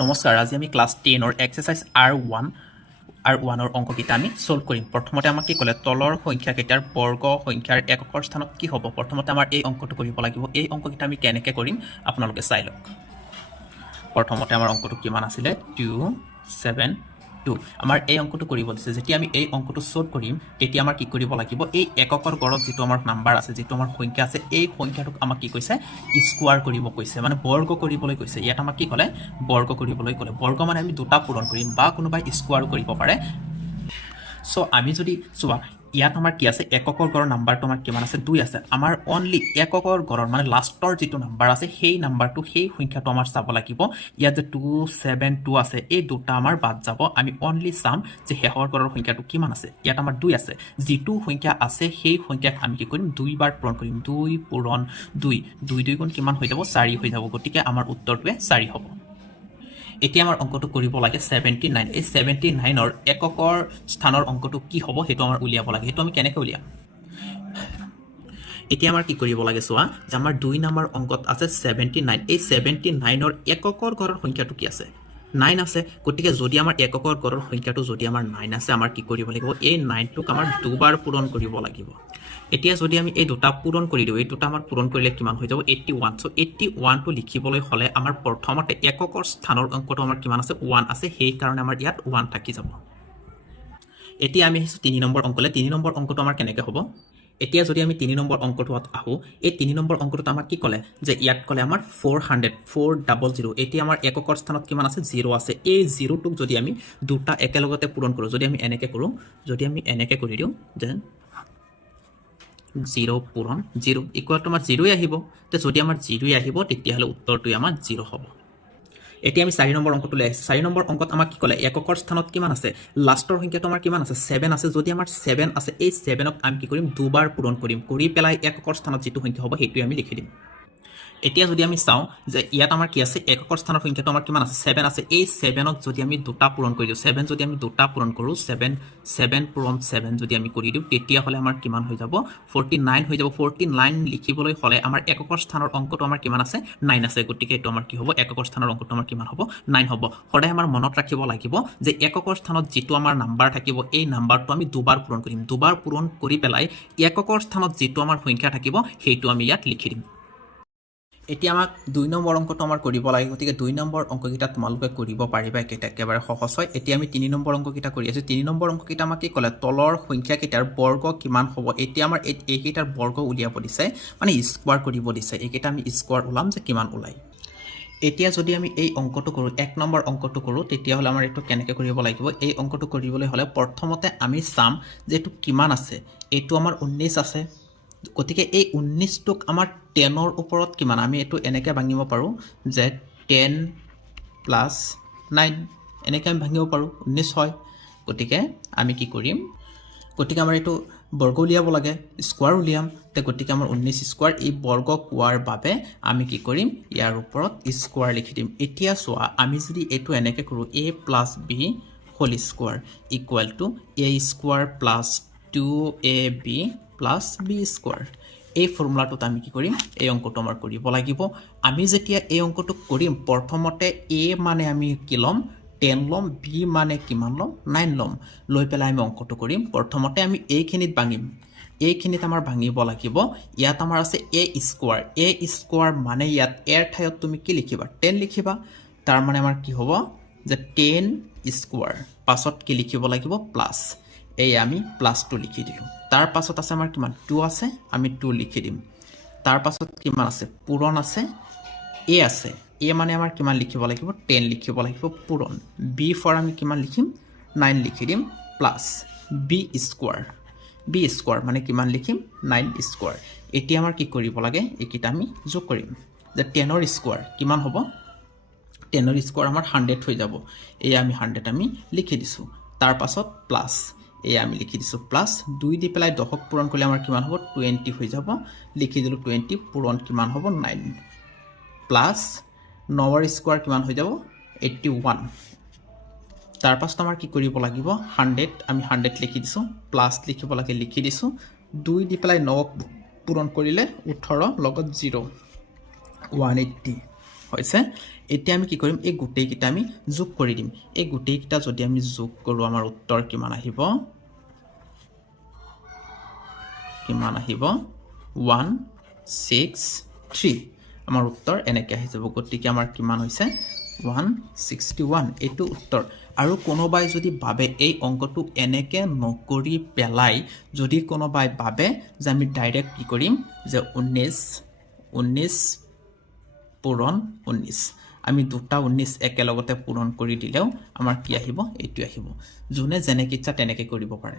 নমস্কাৰ, আজি আমি ক্লাছ 10 এক্সাৰসাইজ R1 অংককেইটা আমি সলভ কৰিম। প্ৰথমতে আমাক কি ক'লে তলৰ সংখ্যাকেইটাৰ বৰ্গ সংখ্যাৰ এককৰ স্থানত কি হ'ব। প্ৰথমতে আমাৰ এই অংকটো কৰিব লাগিব। এই অংককেইটা আমি কেনেকৈ কৰিম আপোনালোকে চাই লওক। প্ৰথমতে আমাৰ অংকটো কিমান আছিলে 272। আমাৰ এই অংকটো কৰিব দিছে। যেতিয়া আমি এই অংকটো সলভ কৰিম তেতিয়া আমাৰ কি কৰিব লাগিব, এই এককৰ গড়ত যিটো আমাৰ নাম্বাৰ আছে, যিটো আমাৰ সংখ্যা আছে, এই সংখ্যাটোক আমাক কি কৈছে স্কোৱাৰ কৰিব কৈছে, মানে বৰ্গ কৰিবলৈ কৈছে। ইয়াত আমাক কি ক'লে বৰ্গ কৰিবলৈ ক'লে। বৰ্গ মানে আমি দুটা পূৰণ কৰিম বা কোনোবাই স্কোৱাৰো কৰিব পাৰে। সো আমি যদি চোৱা ইয়াত আমাৰ কি আছে, এককৰ গড়ৰ নাম্বাৰটো আমাৰ কিমান আছে 2 আছে। আমাৰ অনলি এককৰ গড়ৰ মানে লাষ্টৰ যিটো নাম্বাৰ আছে সেই নাম্বাৰটো, সেই সংখ্যাটো আমাৰ চাব লাগিব। ইয়াত যে 272 আছে, এই দুটা আমাৰ বাদ যাব। আমি অনলি চাম যে শেষৰ গড়ৰ সংখ্যাটো কিমান আছে। ইয়াত আমাৰ 2 আছে, যিটো সংখ্যা আছে সেই সংখ্যাক আমি কি কৰিম 2 বাৰ পূৰণ কৰিম। 2 পূৰণ 2, 2 2 গুণ কিমান হৈ যাব 4 হৈ যাব। গতিকে আমাৰ উত্তৰটোৱে 4 হ'ব। এতিয়া আমাৰ অংকটো কৰিব লাগে 79। এই 79ৰ এককৰ স্থানৰ অংকটো কি হ'ব সেইটো আমাৰ উলিয়াব লাগে। সেইটো আমি কেনেকৈ উলিয়াম? এতিয়া আমাৰ কি কৰিব লাগে চোৱা, যে আমাৰ 2 নম্বৰ অংকত আছে 79। এই 79ৰ এককৰ গড়ৰ সংখ্যাটো কি আছে 9 আছে। গতিকে যদি আমাৰ এককৰ গড়ৰ সংখ্যাটো যদি আমাৰ 9 আছে, আমাৰ কি কৰিব লাগিব, এই 9টোক আমাৰ দুবাৰ পূৰণ কৰিব লাগিব। এতিয়া যদি আমি এই দুটা পূৰণ কৰি দিওঁ, এই দুটা আমাৰ পূৰণ কৰিলে কিমান হৈ যাব 81। সো 81টো লিখিবলৈ হ'লে আমাৰ প্ৰথমতে এককৰ স্থানৰ অংকটো আমাৰ কিমান আছে 1 আছে, সেইকাৰণে আমাৰ ইয়াত 1 থাকি যাব। এতিয়া আমি আহিছোঁ 3 নম্বৰ অংকলৈ। 3 নম্বৰ অংকটো আমাৰ কেনেকৈ হ'ব, এতিয়া যদি আমি 3 নম্বৰ অংকটোত আহোঁ, এই 3 নম্বৰ অংকটোত আমাক কি ক'লে, যে ইয়াত ক'লে আমাৰ 400। এতিয়া আমাৰ এককৰ স্থানত কিমান আছে 0 আছে। এই 0টোক যদি আমি দুটা একেলগতে পূৰণ কৰোঁ, যদি আমি এনেকৈ কৰোঁ, যদি আমি এনেকৈ কৰি দিওঁ যে 0 পূৰণ 0 ইকুৱেলটো আমাৰ 0ই আহিব। তো যদি আমাৰ 0ই আহিব তেতিয়াহ'লে উত্তৰটোৱে আমাৰ 0 হ'ব। এতিয়া আমি 4 নম্বৰ অংকটো লৈ আহিছোঁ। 4 নম্বৰ অংকত আমাক কি ক'লে, এককৰ স্থানত কিমান আছে, লাষ্টৰ সংখ্যাটো আমাৰ কিমান আছে 7 আছে। যদি আমাৰ 7 আছে, এই 7ক আমি কি কৰিম দুবাৰ পূৰণ কৰিম, কৰি পেলাই এককৰ স্থানত যিটো সংখ্যা হ'ব সেইটোৱে আমি লিখি দিম। এতিয়া যদি আমি চাওঁ যে ইয়াত আমাৰ কি আছে, এককৰ স্থানৰ সংখ্যাটো আমাৰ কিমান আছে 7 আছে। এই 7ক যদি আমি দুটা পূৰণ কৰি দিওঁ, 7 যদি আমি দুটা পূৰণ কৰোঁ, 7 পূৰণ 7 যদি আমি কৰি দিওঁ তেতিয়াহ'লে আমাৰ কিমান হৈ যাব 49 হৈ যাব। 49 লিখিবলৈ হ'লে আমাৰ এককৰ স্থানৰ অংকটো আমাৰ কিমান আছে 9 আছে। গতিকে এইটো আমাৰ কি হ'ব, এককৰ স্থানৰ অংকটো আমাৰ কিমান হ'ব 9 হ'ব। সদায় আমাৰ মনত ৰাখিব লাগিব যে এককৰ স্থানত যিটো আমাৰ নাম্বাৰ থাকিব, এই নাম্বাৰটো আমি দুবাৰ পূৰণ কৰিম। দুবাৰ পূৰণ কৰি পেলাই এককৰ স্থানত যিটো আমাৰ সংখ্যা থাকিব সেইটো আমি ইয়াত লিখি দিম। এতিয়া আমাক 2 নম্বৰ অংকটো আমাৰ কৰিব লাগে। গতিকে 2 নম্বৰ অংককেইটা তোমালোকে কৰিব পাৰিবা, একেবাৰে সহজ হয়। এতিয়া আমি 3 নম্বৰ অংককেইটা কৰি আছোঁ। 3 নম্বৰ অংককেইটা আমাক কি ক'লে, তলৰ সংখ্যাকেইটাৰ বৰ্গ কিমান হ'ব। এতিয়া আমাৰ এইকেইটাৰ বৰ্গ উলিয়াব দিছে, মানে স্কোৱাৰ কৰিব দিছে। এইকেইটা আমি স্কোৱাৰ ওলাম যে কিমান ওলায়। এতিয়া যদি আমি এই অংকটো কৰোঁ, 1 নম্বৰ অংকটো কৰোঁ, তেতিয়াহ'লে আমাৰ এইটো কেনেকৈ কৰিব লাগিব, এই অংকটো কৰিবলৈ হ'লে প্ৰথমতে আমি চাম যে এইটো কিমান আছে। এইটো আমাৰ 19 আছে। গতিকে এই 19টোক আমাৰ 10ৰ ওপৰত কিমান, আমি এইটো এনেকৈ ভাঙিব পাৰোঁ যে 10 + 9 এনেকৈ আমি ভাঙিব পাৰোঁ, 19 হয়। গতিকে আমি কি কৰিম, গতিকে আমাৰ এইটো বৰ্গ উলিয়াব লাগে, স্কোৱাৰ উলিয়াম। গতিকে আমাৰ 19 স্কোৱাৰ, এই বৰ্গ কোৱাৰ বাবে আমি কি কৰিম, ইয়াৰ ওপৰত স্কোৱাৰ লিখি দিম। এতিয়া চোৱা, আমি যদি এইটো এনেকৈ কৰোঁ a + b whole square equal to a square + 2ab + b square. এই ফৰ্মুলাটোত আমি কি কৰিম, এই অংকটো আমাৰ কৰিব লাগিব। আমি যেতিয়া এই অংকটো কৰিম, প্ৰথমতে a মানে আমি কি ল'ম 10 ল'ম, b মানে কিমান ল'ম 9 ল'ম, লৈ পেলাই আমি অংকটো কৰিম। প্ৰথমতে আমি এইখিনিত ভাঙিম, এইখিনিত আমাৰ ভাঙিব লাগিব। ইয়াত আমাৰ আছে a স্কোৱাৰ। a স্কোৱাৰ মানে ইয়াত এৰ ঠাইত তুমি কি লিখিবা 10 লিখিবা। তাৰ মানে আমাৰ কি হ'ব যে 10 স্কোৱাৰ, পাছত কি লিখিব লাগিব প্লাছ, এই আমি প্লাছটো লিখি দিলোঁ। তাৰ পাছত আছে আমাৰ কিমান 2 আছে, আমি 2 লিখি দিম। তাৰ পাছত কিমান আছে পূৰণ আছে, a আছে, a মানে আমাৰ কিমান লিখিব লাগিব 10 লিখিব লাগিব পূৰণ। b ফৰ আমি কিমান লিখিম 9 লিখি দিম, প্লাছ b স্কোৱাৰ মানে কিমান লিখিম 9 স্কোৱাৰ। এতিয়া আমাৰ কি কৰিব লাগে, এইকেইটা আমি যোগ কৰিম যে 10ৰ স্কোৱাৰ কিমান হ'ব, 10ৰ স্কোৱাৰ আমাৰ 100 হৈ যাব। এয়া আমি 100 আমি লিখি দিছোঁ। তাৰ পাছত প্লাছ, এয়া আমি লিখি দিছোঁ প্লাছ, 2 দি পেলাই 10ক পূৰণ কৰিলে আমাৰ কিমান হ'ব 20 হৈ যাব, লিখি দিলোঁ 20, পূৰণ কিমান হ'ব 9, প্লাছ 9ৰ স্কোৱাৰ কিমান হৈ যাব 81। তাৰ পাছত আমাৰ কি কৰিব লাগিব 100, আমি 100 লিখি দিছোঁ, প্লাছ লিখিব লাগে লিখি দিছোঁ, 2 দি পেলাই 9ক পূৰণ কৰিলে 18 লগত 0 180 হৈছে। এতিয়া আমি কি কৰিম এই গোটেইকেইটা আমি যোগ কৰি দিম এই গোটেইকেইটা যদি আমি যোগ কৰোঁ আমাৰ উত্তৰ কিমান আহিব 163 আমাৰ উত্তৰ এনেকৈ আহি যাব গতিকে আমাৰ কিমান হৈছে 161 এইটো উত্তৰ আৰু কোনোবাই যদি ভাবে এই অংকটো এনেকৈ নকৰি পেলাই যদি কোনোবাই ভাবে যে আমি ডাইৰেক্ট কি কৰিম যে 19 পূৰণ 19 আমি দুটা 19 একেলগতে পূৰণ কৰি দিলেও আমাৰ কি আহিব এইটো আহিব যোনে যেনেকৈ ইচ্ছা তেনেকৈ কৰিব পাৰে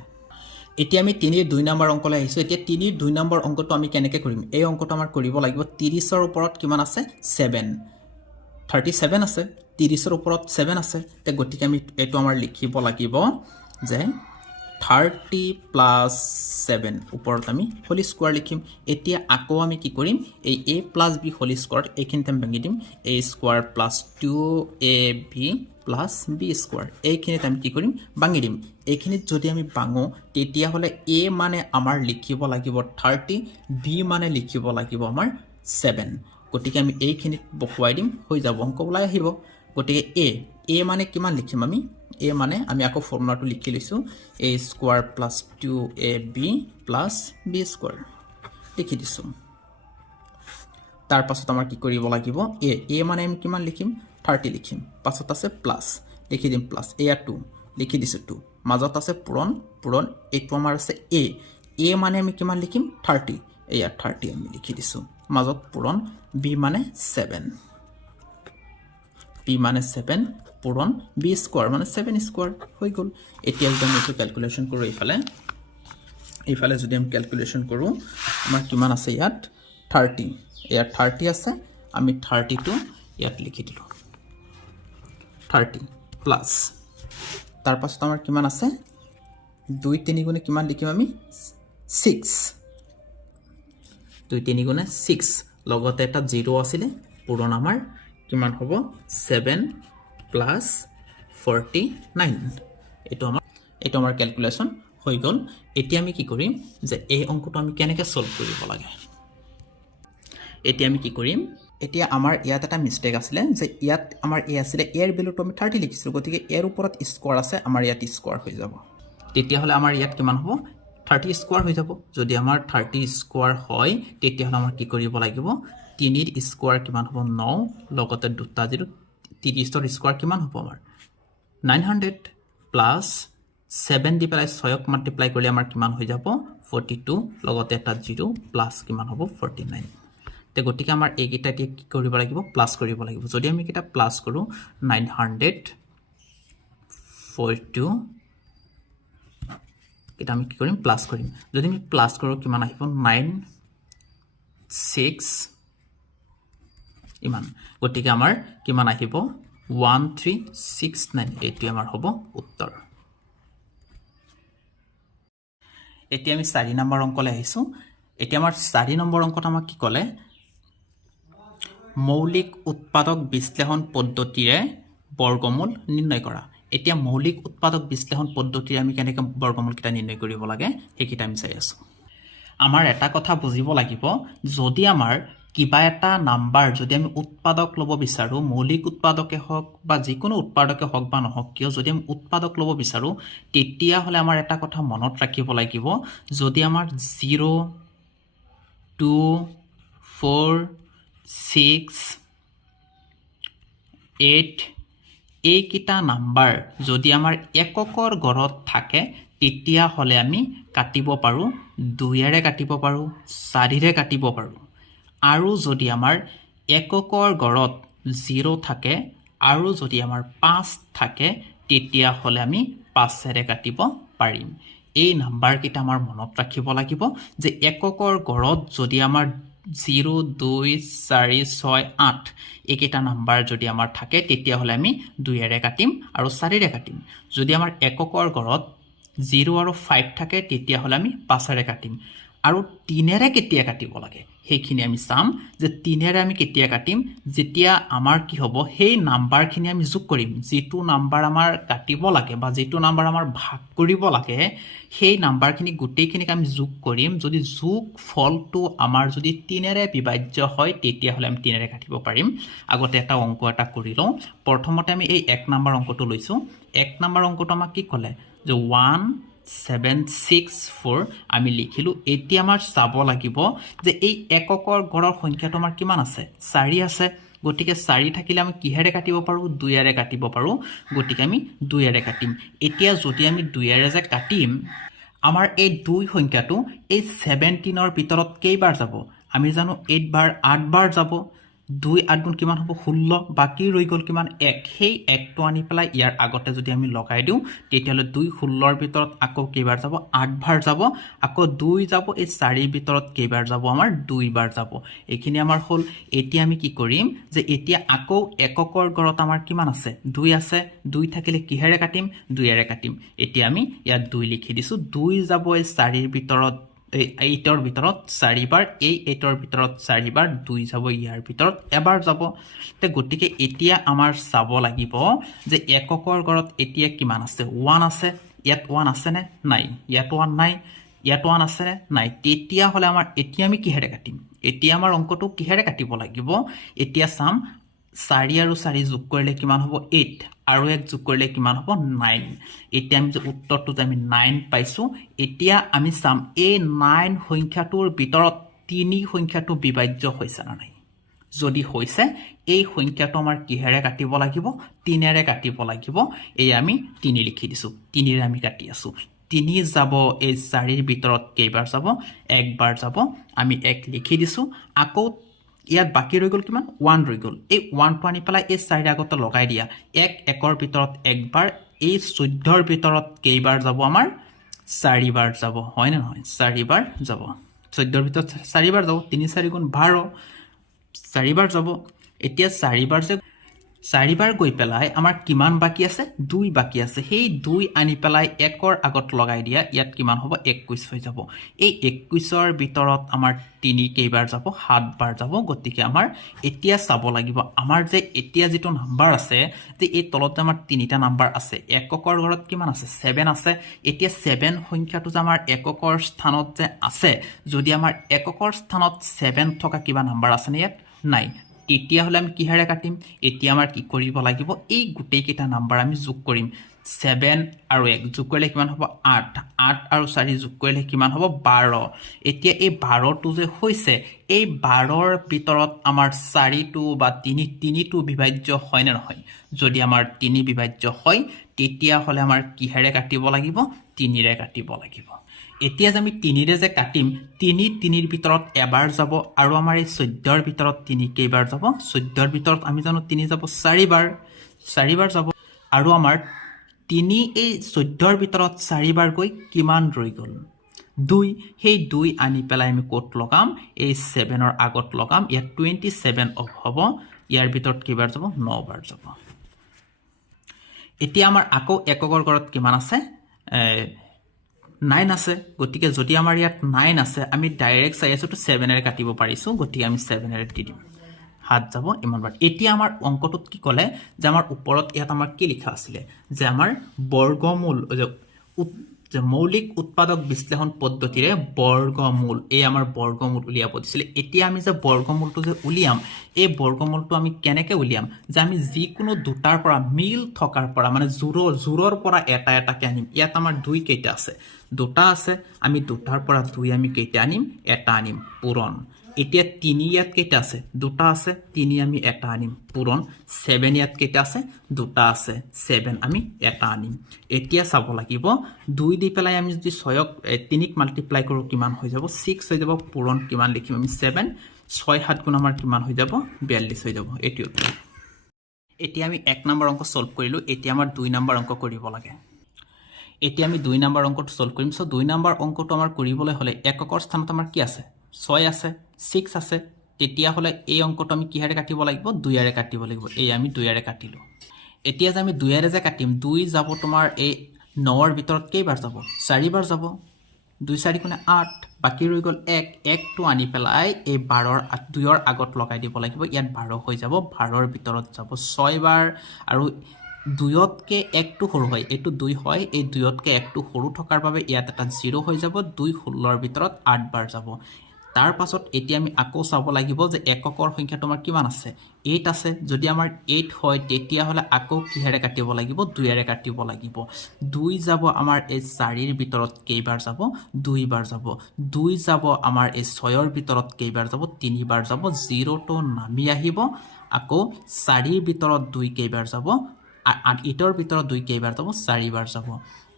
এতিয়া আমি 3 2 নম্বৰ অংকলৈ আহিছোঁ এতিয়া 3 2 নম্বৰ অংকটো আমি কেনেকৈ কৰিম এই অংকটো আমাৰ কৰিব লাগিব 30ৰ ওপৰত কিমান আছে 7 37 আছে 30ৰ ওপৰত 7 আছে তে গতিকে আমি এইটো আমাৰ লিখিব লাগিব যে 30 প্লাছ 7 ওপৰত আমি হোল স্কোৱাৰ লিখিম এতিয়া আকৌ আমি কি কৰিম এই a প্লাছ b হোল স্কোৱাৰত এইখিনিতে আমি ভাঙি দিম a square plus 2ab plus b square এইখিনিত আমি কি কৰিম ভাঙি দিম এইখিনিত যদি আমি ভাঙো তেতিয়াহ'লে a মানে আমাৰ লিখিব লাগিব 30 b মানে লিখিব লাগিব আমাৰ 7 গতিকে আমি এইখিনিত বহুৱাই দিম হৈ যাব অংক ওলাই আহিব গতিকে a মানে কিমান লিখিম আমি a মানে আমি আকৌ ফৰ্মুলাটো লিখি লৈছোঁ a square plus 2ab plus b square লিখি দিছোঁ তাৰ পাছত আমাৰ কি কৰিব লাগিব a মানে আমি কিমান লিখিম 30 লিখিম পাছত আছে প্লাছ লিখি দিম প্লাছ এয়া 2 লিখি দিছোঁ 2 মাজত আছে পূৰণ এইটো আমাৰ আছে a মানে আমি কিমান লিখিম 30 এয়া 30 আমি লিখি দিছোঁ মাজত পূৰণ b মানে 7 p মানে 7 পূৰণ b স্কোৱাৰ মানে 7 স্কোৱাৰ হৈ গ'ল এতিয়া যদি আমি এইটো ক্যালকুলেশ্যন কৰোঁ এইফালে যদি আমি ক্যালকুলেশ্যন কৰোঁ আমাৰ কিমান আছে ইয়াত 30 ইয়াত 30 আছে আমি 30টো ইয়াত লিখি দিলোঁ 30 প্লাছ তাৰ পাছত আমাৰ কিমান আছে 2 3 গুণে কিমান লিখিম আমি 6 2 3 গুণে 6 লগতে এটা 0 আছিলে পূৰণ আমাৰ কিমান হ'ব 7 প্লাছ 49 এইটো আমাৰ ক্যালকুলেশ্যন হৈ গ'ল এতিয়া আমি কি কৰিম যে এই অংকটো আমি কেনেকৈ সলভ কৰিব লাগে এতিয়া আমি কি কৰিম এতিয়া আমাৰ ইয়াত এটা মিষ্টেক আছিলে যে ইয়াত আমাৰ a আছিলে a এৰ ভ্যালুটো আমি 30 লিখিছিলোঁ গতিকে এৰ ওপৰত স্কোৱাৰ আছে আমাৰ ইয়াত স্কোৱাৰ হৈ যাব তেতিয়াহ'লে আমাৰ ইয়াত কিমান হ'ব 30 স্কোৱাৰ হৈ যাব যদি আমাৰ 30 স্কোৱাৰ হয় তেতিয়াহ'লে আমাৰ কি কৰিব লাগিব 3 ৰ স্কোৱাৰ কিমান হ'ব 9 লগতে দুটা 0 30ৰ স্কোৱাৰ কিমান হ'ব আমাৰ 900 প্লাছ 7 দি পেলাই 6ক মাল্টিপ্লাই কৰিলে আমাৰ কিমান হৈ যাব 42 লগতে এটা 0 প্লাছ কিমান হ'ব 49 তে গতিকে আমাৰ এইকেইটা এতিয়া কি কৰিব লাগিব প্লাছ কৰিব লাগিব যদি আমি এটা প্লাছ কৰোঁ 942 এটা আমি কি কৰিম প্লাছ কৰিম যদি আমি প্লাছ কৰোঁ কিমান আহিব 96 ইমান গতিকে আমাৰ কিমান আহিব 1369 এইটো আমাৰ হ'ব উত্তৰ এতিয়া আমি 4 নম্বৰ অংকলৈ আহিছোঁ এতিয়া আমাৰ 4 নম্বৰ অংকত আমাক কি ক'লে মৌলিক উৎপাদক বিশ্লেষণ পদ্ধতিৰে বৰ্গমূল নিৰ্ণয় কৰা এতিয়া মৌলিক উৎপাদক বিশ্লেষণ পদ্ধতিৰে আমি কেনেকৈ বৰ্গমূলকেইটা নিৰ্ণয় কৰিব লাগে সেইকেইটা আমি চাই আছোঁ আমাৰ এটা কথা বুজিব লাগিব যদি আমাৰ কিবা এটা নাম্বাৰ যদি আমি উৎপাদক ল'ব বিচাৰোঁ মৌলিক উৎপাদকে হওক বা যিকোনো উৎপাদকে হওক বা নহওক কিয় যদি আমি উৎপাদক ল'ব বিচাৰোঁ তেতিয়াহ'লে আমাৰ এটা কথা মনত ৰাখিব লাগিব যদি আমাৰ 0 2 4 6 8 এইকেইটা নাম্বাৰ যদি আমাৰ এককৰ গড়ত থাকে তেতিয়াহ'লে আমি কাটিব পাৰোঁ 2ৰে কাটিব পাৰোঁ 4ৰে কাটিব পাৰোঁ আৰু যদি আমাৰ এককৰ গড়ত 0 থাকে আৰু যদি আমাৰ 5 থাকে তেতিয়াহ'লে আমি 5ৰে কাটিব পাৰিম এই নাম্বাৰকেইটা আমাৰ মনত ৰাখিব লাগিব যে এককৰ গড়ত যদি আমাৰ 0 2 4 6 8 এইকেইটা নাম্বাৰ যদি আমাৰ থাকে তেতিয়াহ'লে আমি 2ৰে কাটিম আৰু 4ৰে কাটিম যদি আমাৰ এককৰ গড়ত 0 আৰু 5 থাকে তেতিয়াহ'লে আমি 5ৰে কাটিম আৰু 3ৰে কেতিয়া কাটিব লাগে সেইখিনি আমি চাম যে 3ৰে আমি কেতিয়া কাটিম যেতিয়া আমাৰ কি হ'ব সেই নাম্বাৰখিনি আমি যোগ কৰিম যিটো নাম্বাৰ আমাৰ কাটিব লাগে বা যিটো নাম্বাৰ আমাৰ ভাগ কৰিব লাগে সেই নাম্বাৰখিনি গোটেইখিনিক আমি যোগ কৰিম যদি যোগ ফলটো আমাৰ যদি 3ৰে বিভাজ্য হয় তেতিয়াহ'লে আমি 3ৰে কাটিব পাৰিম আগতে এটা অংক এটা কৰি লওঁ প্ৰথমতে আমি এই 1 নম্বৰ অংকটো লৈছোঁ 1 নম্বৰ অংকটো আমাক কি ক'লে যে 1764 আমি লিখিলোঁ এতিয়া আমাৰ চাব লাগিব যে এই এককৰ গড়ৰ সংখ্যাটো আমাৰ কিমান আছে 4 আছে গতিকে 4 থাকিলে আমি কিহেৰে কাটিব পাৰোঁ 2ৰে কাটিব পাৰোঁ গতিকে আমি 2ৰে কাটিম এতিয়া যদি আমি 2ৰে যে কাটিম আমাৰ এই 2 সংখ্যাটো এই 17ৰ ভিতৰত কেইবাৰ যাব আমি জানো 8 বাৰ 8 বাৰ যাব 2 8 গুণ কিমান হ'ব 16 বাকি ৰৈ গ'ল কিমান 1 সেই 1টো আনি পেলাই ইয়াৰ আগতে যদি আমি লগাই দিওঁ তেতিয়াহ'লে 2 16ৰ ভিতৰত আকৌ কেইবাৰ যাব 8 বাৰ যাব আকৌ 2 যাব এই 4ৰ ভিতৰত কেইবাৰ যাব আমাৰ 2 বাৰ যাব এইখিনি আমাৰ হ'ল এতিয়া আমি কি কৰিম যে এতিয়া আকৌ এককৰ গড়ত আমাৰ কিমান আছে 2 আছে 2 থাকিলে কিহেৰে কাটিম 2ৰে কাটিম এতিয়া আমি ইয়াত 2 লিখি দিছোঁ 2 যাব এই 4ৰ ভিতৰত 8ৰ ভিতৰত 4 বাৰ এই 8ৰ ভিতৰত 4 বাৰ 2 যাব ইয়াৰ ভিতৰত এবাৰ যাব তে গতিকে এতিয়া আমাৰ চাব লাগিব যে এককৰ গড়ত এতিয়া কিমান আছে 1 আছে ইয়াত 1 আছে নে নাই ইয়াত 1 নাই ইয়াত 1 আছে নে নাই তেতিয়া হলে আমাৰ এতিয়া আমি কিহেৰে কাটিম এতিয়া আমাৰ অংকটো কিহেৰে কাটিব লাগিব এতিয়া চাম 4 আৰু 4 যোগ কৰিলে কিমান হ'ব 8 আৰু 1 যোগ কৰিলে কিমান হ'ব 9 এতিয়া আমি যে উত্তৰটো যে আমি 9 পাইছো এতিয়া আমি চাম এই 9 সংখ্যাটোৰ ভিতৰত 3 সংখ্যাটো বিভাজ্য হৈছে না নাই যদি হৈছে এই সংখ্যাটো আমাৰ কিহেৰে কাটিব লাগিব 3ৰে কাটিব লাগিব এই আমি 3 লিখি দিছো 3ৰে আমি কাটি আছো 3 যাব এই 4ৰ ভিতৰত কেইবাৰ যাব একবাৰ যাব আমি 1 লিখি দিছো আকৌ ইয়াত বাকি ৰৈ গ'ল কিমান 1 ৰৈ গ'ল এই 1টো আনি পেলাই এই 4ৰ আগতে লগাই দিয়া 1 ভিতৰত একবাৰ এই 14ৰ ভিতৰত কেইবাৰ যাব আমাৰ 4 বাৰ যাব হয় নে নহয় 4 বাৰ যাব 14ৰ ভিতৰত 4 বাৰ যাব 3 4 গুণ 12 4 বাৰ যাব এতিয়া 4 বাৰ যে 4 বাৰ গৈ পেলাই আমাৰ কিমান বাকি আছে 2 বাকি আছে সেই 2 আনি পেলাই 1ৰ আগত লগাই দিয়া ইয়াত কিমান হ'ব 21 হৈ যাব এই 21ৰ ভিতৰত আমাৰ 3 কেইবাৰ যাব 7 বাৰ যাব গতিকে আমাৰ এতিয়া চাব লাগিব আমাৰ যে এতিয়া যেটো নাম্বাৰ আছে যে এই তলত আমাৰ 3টা নাম্বাৰ আছে এককৰ গড়ত কিমান আছে 7 আছে এতিয়া 7 সংখ্যাটো যে আমাৰ এককৰ স্থানত যে আছে যদি আমাৰ এককৰ স্থানত 7 থকা কিবা নাম্বাৰ আছে নে ইয়াত নাই তেতিয়াহ'লে আমি কিহেৰে কাটিম এতিয়া আমাৰ কি কৰিব লাগিব এই গোটেই কেইটা নাম্বাৰ আমি যোগ কৰিম 7 আৰু 1 যোগ কৰিলে কিমান হ'ব 8 8 আৰু 4 যোগ কৰিলে কিমান হ'ব 12 এতিয়া এই 12টো যে হৈছে এই 12ৰ ভিতৰত আমাৰ 4টো বা 3টো বিভাজ্য হয় নে নহয় যদি আমাৰ 3 বিভাজ্য হয় তেতিয়াহ'লে আমাৰ কিহেৰে কাটিব লাগিব 3ৰে কাটিব লাগিব এতিয়া যে আমি 3ৰে যে কাটিম 3ৰ ভিতৰত এবাৰ যাব আৰু আমাৰ এই 14ৰ ভিতৰত 3 কেইবাৰ যাব 14ৰ ভিতৰত আমি জানো 3 যাব 4 বাৰ যাব আৰু আমাৰ 3 এই 14ৰ ভিতৰত 4 বাৰ গৈ কিমান ৰৈ গ'ল 2 সেই 2 আনি পেলাই আমি ক'ত লগাম এই 7ৰ আগত লগাম ইয়াত 27 হ'ব ইয়াৰ ভিতৰত কেইবাৰ যাব 9 বাৰ যাব এতিয়া আমাৰ আকৌ এককৰ গড়ত কিমান আছে 9 আছে গতিকে যদি আমাৰ ইয়াত 9 আছে আমি ডাইৰেক্ট চাই আছো তো 7ৰে কাটিব পাৰিছো গতিকে আমি 7ৰে দি দিম 7 যাব ইমান বাৰ এতিয়া আমাৰ অংকটোত কি ক'লে যে আমাৰ ওপৰত ইয়াত আমাৰ কি লিখা আছিল যে আমাৰ বৰ্গমূল যে মৌলিক উৎপাদক বিশ্লেষণ পদ্ধতিৰে বৰ্গমূল এই আমাৰ বৰ্গমূল উলিয়াব দিছিল এতিয়া আমি যে বৰ্গমূলটো যে উলিয়াম এই বৰ্গমূলটো আমি কেনেকৈ উলিয়াম যে আমি যিকোনো দুটাৰ পৰা মিল থকাৰ পৰা মানে জোৰৰ পৰা এটা এটাকে আনিম ইয়াত আমাৰ 2 কেইটা আছে দুটা আছে আমি দুটাৰ পৰা 2 আমি কেইটা আনিম এটা আনিম পূৰণ এতিয়া 3 ইয়াত কেইটা আছে দুটা আছে 3 আমি এটা আনিম পূৰণ 7 ইয়াত কেইটা আছে দুটা আছে 7 আমি এটা আনিম এতিয়া চাব লাগিব 2 দি পেলাই আমি যদি 6ক 3ক মাল্টিপ্লাই কৰো কিমান হৈ যাব 6 হৈ যাব পূৰণ কিমান লিখিম আমি 7 6 7 গুণ আমাৰ কিমান হৈ যাব 42 হৈ যাব এটি উত্তৰ এতিয়া আমি 1 নম্বৰ অংক সলভ কৰিলো এতিয়া আমাৰ 2 নম্বৰ অংক কৰিব লাগে এতিয়া আমি 2 নম্বৰ অংকটো সলভ কৰিম সো 2 নম্বৰ অংকটো আমাৰ কৰিবলৈ হলে এককৰ স্থানত আমাৰ কি আছে 6 আছে 6 আছে তেতিয়া হলে এই অংকটো আমি কিহেৰে কাটিব লাগিব 2ৰে কাটিব লাগিব এই আমি 2ৰে কাটিলো এতিয়া যে আমি 2ৰে যে কাটিম 2 যাব তোমাৰ এই 9ৰ ভিতৰত কেইবাৰ যাব 4 বাৰ যাব 2 4 গুণে 8 বাকি ৰৈ গ'ল 1 1টো আনি পেলাই এই 12ৰ 2ৰ আগত লগাই দিব লাগিব ইয়াত 12 হৈ যাব 12ৰ ভিতৰত যাব 6 বাৰ আৰু 2তকে 1টো সৰু হয় এইটো 2 হয় এই 2তকে 1টো সৰু থকাৰ বাবে ইয়াত এটা 0 হৈ যাব 2 16ৰ ভিতৰত 8 বাৰ যাব তাৰ পাছত এতিয়া আমি আকৌ চাব লাগিব যে এককৰ সংখ্যা তোমাৰ কিমান আছে 8 আছে যদি আমাৰ 8 হয় তেতিয়া হলে আকৌ কিহেৰে কাটিব লাগিব 2 এৰে কাটিব লাগিব 2 যাব আমাৰ এই 4ৰ ভিতৰত কেইবাৰ যাব 2 বাৰ যাব 2 যাব আমাৰ এই 6ৰ ভিতৰত কেইবাৰ যাব 3 বাৰ যাব 0 টো নামি আহিব আকৌ 4ৰ ভিতৰত 2 কেইবাৰ যাব 8ৰ ভিতৰত 2 কেইবাৰ যাব 4 বাৰ যাব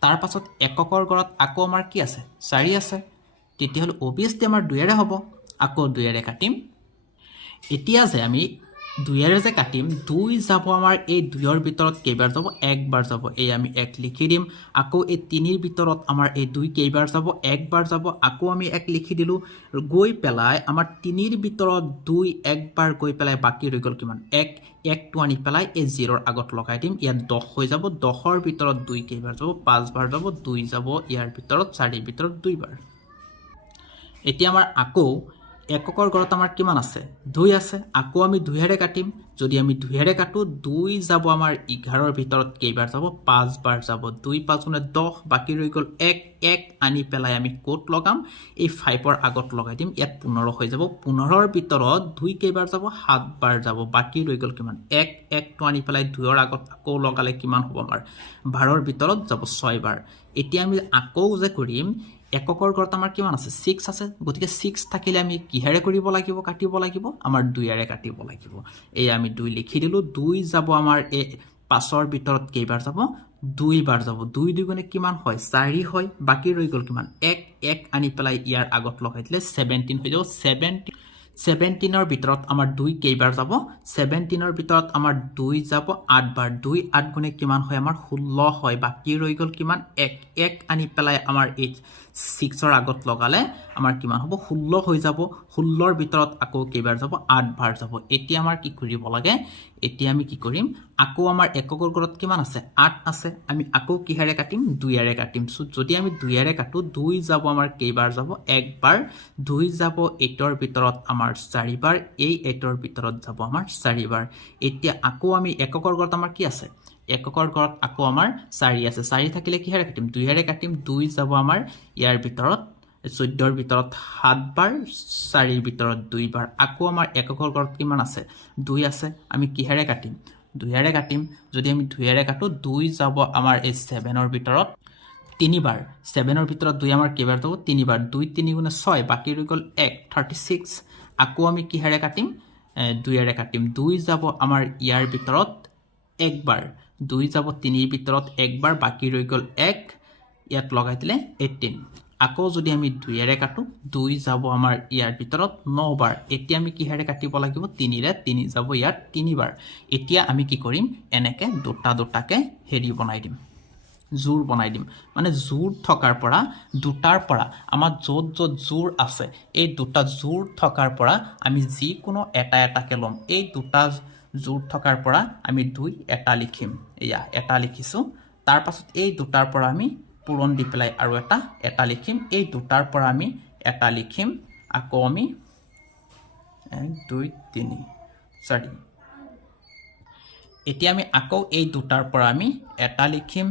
তাৰ পাছত এককৰ গড়ত আকৌ আমাৰ কি আছে 4 আছে তেতিয়াহলে অবিয়াসলি আমাৰ 2 এৰে হ'ব আকৌ 2 এৰে কাটিম এতিয়া যে আমি 2 এৰে যে কাটিম 2 যাব আমাৰ এই 2ৰ ভিতৰত কেইবাৰ যাব 1 বাৰ যাব এই আমি 1 লিখি দিম আকৌ এই 3ৰ ভিতৰত আমাৰ এই 2 কেইবাৰ যাব 1 বাৰ যাব আকৌ আমি 1 লিখি দিলো গৈ পেলাই আমাৰ 3ৰ ভিতৰত 2 1 বাৰ গৈ পেলাই বাকি ৰৈ গ'ল কিমান 1 1টো আনি পেলাই এই 0ৰ আগত লগাই দিম ইয়াত 10 হৈ যাব 10ৰ ভিতৰত 2 কেইবাৰ যাব 5 বাৰ যাব 2 যাব ইয়াৰ ভিতৰত 4ৰ ভিতৰত 2 বাৰ এতিয়া আমাৰ আকৌ এককৰ গড়ত আমাৰ কিমান আছে 2 আছে আকৌ আমি 2 এৰে কাটিম যদি আমি 2 এৰে কাটো 2 যাব আমাৰ 11ৰ ভিতৰত কেইবাৰ যাব 5 বাৰ যাব 2 5 গুণে 10 বাকি ৰৈ গ'ল 1 1 আনি পেলাই আমি কোট লগাম এই 5ৰ আগত লগাই দিম ইয়াত 15 হৈ যাব 15ৰ ভিতৰত 2 কেইবাৰ যাব 7 বাৰ যাব বাকি ৰৈ গ'ল কিমান 1 1 টো আনি পেলাই 2ৰ আগত আকৌ লগালে কিমান হ'ব আমাৰ 12ৰ ভিতৰত যাব 6 বাৰ এতিয়া আমি আকৌ যে কৰিম এককৰ গড়ত আমাৰ কিমান আছে 6 আছে গতিকে 6 থাকিলে আমি কিহেৰে কৰিব লাগিব কাটিব লাগিব আমাৰ 2 এৰে কাটিব লাগিব এই আমি 2 লিখি দিলো 2 যাব আমাৰ এই 5ৰ ভিতৰত কেইবাৰ যাব 2 বাৰ যাব 2 2 গুণে কিমান হয় 4 হয় বাকি ৰৈ গ'ল কিমান 1 1 আনি পেলাই ইয়াৰ আগত লগাই দিলে 17 হৈ যাব 17ৰ ভিতৰত আমাৰ 2 কেইবাৰ যাব 17ৰ ভিতৰত আমাৰ 2 যাব 8 বাৰ 2 8 গুণে কিমান হয় আমাৰ 16 হয় বাকি ৰৈ গ'ল কিমান 1 1 আনি পেলাই আমাৰ এই 6ৰ আগত লগালে আমাৰ কিমান হ'ব 16 হৈ যাব 16ৰ ভিতৰত আকৌ কেইবাৰ যাব 8 বাৰ যাব এতিয়া আমাৰ কি কৰিব লাগে এতিয়া আমি কি কৰিম আকৌ আমাৰ এককৰ গড়ত কিমান আছে 8 আছে আমি আকৌ কিহেৰে কাটিম 2 এৰে কাটিম যদি আমি 2 এৰে কাটো 2 যাব আমাৰ কেইবাৰ যাব 1 বাৰ 2 যাব 8ৰ ভিতৰত আমাৰ 4 বাৰ এই 8ৰ ভিতৰত যাব আমাৰ 4 বাৰ এতিয়া আকৌ আমি এককৰ গড়ত আমাৰ কি আছে এককৰ গড়ত আকৌ আমাৰ 4 আছে 4 থাকিলে কিহেৰে কাটিম 2 এৰে কাটিম 2 যাব আমাৰ ইয়াৰ ভিতৰত 14ৰ ভিতৰত 7 বাৰ 4ৰ ভিতৰত 2 বাৰ আকৌ আমাৰ এককৰ গড়ত কিমান আছে 2 আছে আমি কিহেৰে কাটিম 2 এৰে কাটিম যদি আমি 2 এৰে কাটো 2 যাব আমাৰ এই 7ৰ ভিতৰত 3 বাৰ 7ৰ ভিতৰত 2 আমাৰ কেইবাৰ যাব 3 বাৰ 2 3 গুণে 6 বাকি ৰৈ গ'ল 1 36 আকৌ আমি কিহেৰে কাটিম 2 এৰে কাটিম 2 যাব আমাৰ ইয়াৰ ভিতৰত 1 বাৰ 2 যাব 3ৰ ভিতৰত 1 বাৰ বাকি ৰৈ গ'ল 1 ইয়াত লগাই দিলে 18 আকৌ যদি আমি 2 এৰে কাটো 2 যাব আমাৰ ইয়াৰ ভিতৰত 9 বাৰ এতিয়া আমি কিহেৰে কাটিব লাগিব 3 ৰে 3 যাব ইয়াত 3 বাৰ এতিয়া আমি কি কৰিম এনেকে দুটা দুটাকে হেৰি বনাই দিম জোৰ বনাই দিম মানে জোৰ থকাৰ পৰা দুটাৰ পৰা আমাৰ য'ত য'ত জোৰ আছে এই দুটা জোৰ থকাৰ পৰা আমি যিকোনো এটা এটাকে লম এই দুটা জোৰ থকাৰ পৰা আমি 2 এটা লিখিম এয়া এটা লিখিছো তাৰ পাছত এই দুটাৰ পৰা আমি পূৰণ দি পেলাই আৰু এটা লিখিম এই দুটাৰ পৰা আমি এটা লিখিম আকৌ আমি 1 2 3 4 এতিয়া আমি আকৌ এই দুটাৰ পৰা আমি এটা লিখিম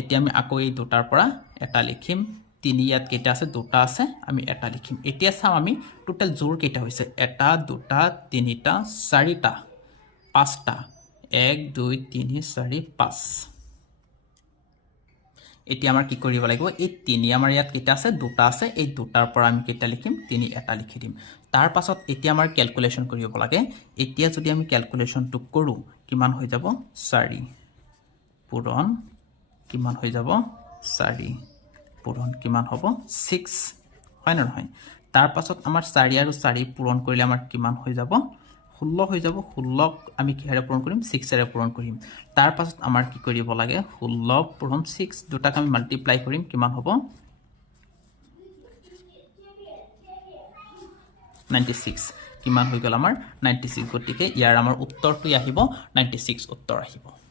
এতিয়া আমি আকৌ এই দুটাৰ পৰা এটা লিখিম 3 ইয়াত কেইটা আছে দুটা আছে আমি এটা লিখিম এতিয়া চাম আমি টোটাল জোৰ কেইটা হৈছে এটা দুটা তিনিটা চাৰিটা পাঁচটা 1 2 3 4 5 এতিয়া আমাৰ কি কৰিব লাগিব এই 3 আমাৰ ইয়াত কেইটা আছে দুটা আছে এই দুটাৰ পৰা আমি কেইটা লিখিম 3 এটা লিখি দিম তাৰ পাছত এতিয়া আমাৰ ক্যালকুলেশন কৰিব লাগে এতিয়া যদি আমি ক্যালকুলেশনটো কৰো কিমান হৈ যাব 4 পূৰণ কিমান হৈ যাব 4 পূৰণ কিমান হ'ব 6 হয় না নহয় তাৰ পাছত আমাৰ 4 আৰু 4 পূৰণ কৰিলে আমাৰ কিমান হৈ যাব 16 হৈ যাব 16 আমি কিহেৰে পূৰণ কৰিম 6 এৰে পূৰণ কৰিম তাৰ পাছত আমাৰ কি কৰিব লাগে 16 পূৰণ 6 দুটাক আমি মাল্টিপ্লাই কৰিম কিমান হ'ব 96 কিমান হৈ গ'ল আমাৰ 96 গতিকে ইয়াৰ আমাৰ উত্তৰটো আহিব 96 উত্তৰ আহিব